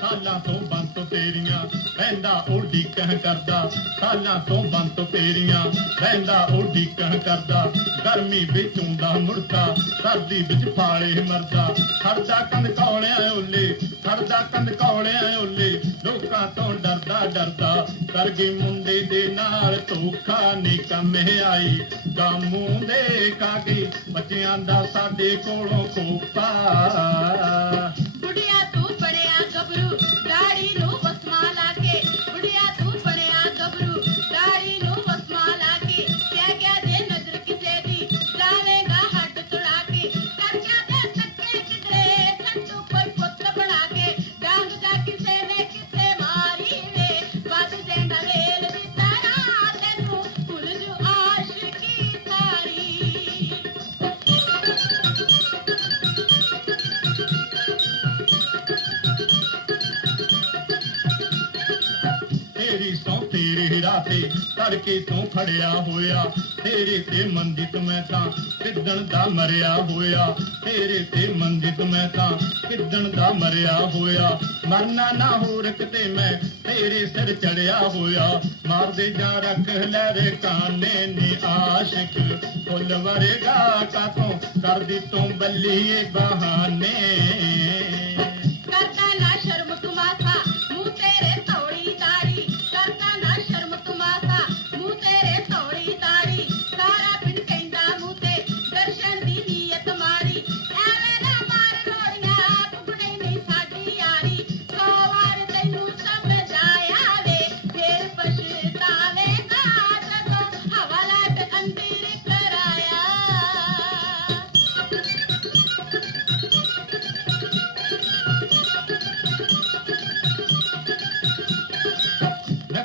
ਸਾਲਾਂ ਤੋਂ ਬੰਤ ਤੇਰੀਆਂ ਰਹਿੰਦਾ ਓਡੀ ਕਹਿ ਕਰਦਾ ਸਾਲਾਂ ਤੋਂ ਬੰਤ ਤੇਰੀਆਂ ਰਹਿੰਦਾ ਓਡੀ ਕਹਿ ਕਰਦਾ, ਗਰਮੀ ਵਿੱਚ ਹੁੰਦਾ ਮੁੜਦਾ ਸਰਦੀ ਵਿੱਚ ਫਾਲੇ ਮਰਦਾ, ਖੜਦਾ ਕੰਨ ਕੌਲਿਆਂ ਓਲੇ ਖੜਦਾ ਕੰਨ ਕੌਲਿਆਂ ਓਲੇ ਲੋਕਾਂ ਤੋਂ ਡਰਦਾ ਡਰਦਾ ਕਰ ਗਈ ਮੁੰਡੇ ਦੇ ਨਾਲ ਧੋਖਾ ਨੀ ਕੰਮ ਆਈ। ਗਾਮੂ ਦੇ ਕਾਗੇ, ਬੱਚਿਆਂ ਦਾ ਸਾਡੇ ਕੋਲੋਂ ਖੋਪਾ ਤੇਰੀ ਸੌ ਤੇਰੇ ਰਾਤੇ ਤੜਕੇ ਤੋਂ ਖੜਿਆ ਹੋਇਆ। ਤੇਰੇ ਤੇ ਮੰਦਿਤ ਮੈਂ ਤਾਂ ਕਿਦਣ ਦਾ ਮਰਿਆ ਹੋਇਆ। ਤੇਰੇ ਤੇ ਮੰਦਿਤ ਮੈਂ ਤਾਂ ਕਿਦਣ ਦਾ ਮਰਿਆ ਹੋਇਆ। ਮਰਨਾ ਨਾ ਹੋਰ ਕਿਤੇ ਮੈਂ ਤੇਰੇ ਸਿਰ ਚੜਿਆ ਹੋਇਆ। ਮਾਰਦੇ ਜਾ ਰੱਖ ਲੈ ਰੇ ਕਾਨੇ ਨੀ ਆਸ਼ਿਕ। ਫੁੱਲ ਵਰਗਾ ਕਾਤੋਂ ਕਰਦੀ ਤੂੰ ਬੱਲੀਏ ਬਹਾਨੇ।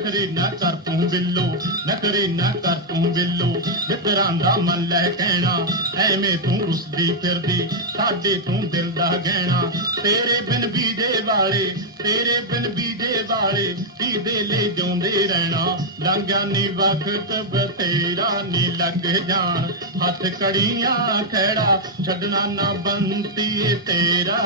ਨਖਰੇ ਨਾ ਕਰ ਤੂੰ ਬਿੱਲੋ ਨਖਰੇ ਨਾ ਕਰ ਤੂੰ ਬਿੱਲੋ, ਮਿੱਤਰਾਂ ਦਾ ਮਨ ਲੈ ਕਹਿਣਾ, ਐਵੇਂ ਤੂੰ ਰੁਸਦੀ ਫਿਰਦੀ, ਸਾਡੇ ਤੂੰ ਦਿਲ ਦਾ ਗਹਿਣਾ। ਤੇਰੇ ਬਿਨ ਬੀਜੇ ਵਾਲੇ, ਤੇਰੇ ਬਿਨ ਬੀਜੇ ਵਾਲੇ ਬੀਦੇ ਲੈ ਜਾਉਂਦੇ ਰਹਿਣਾ। ਲੰਘਿਆ ਨੀ ਵਕਤ ਬਤੇਰਾ ਨੀ ਲੱਗ ਜਾਣ। ਹੱਥ ਕੜੀਆਂ ਖੈੜਾ ਛੱਡਣਾ ਨਾ ਬੰਤੀ ਤੇਰਾ।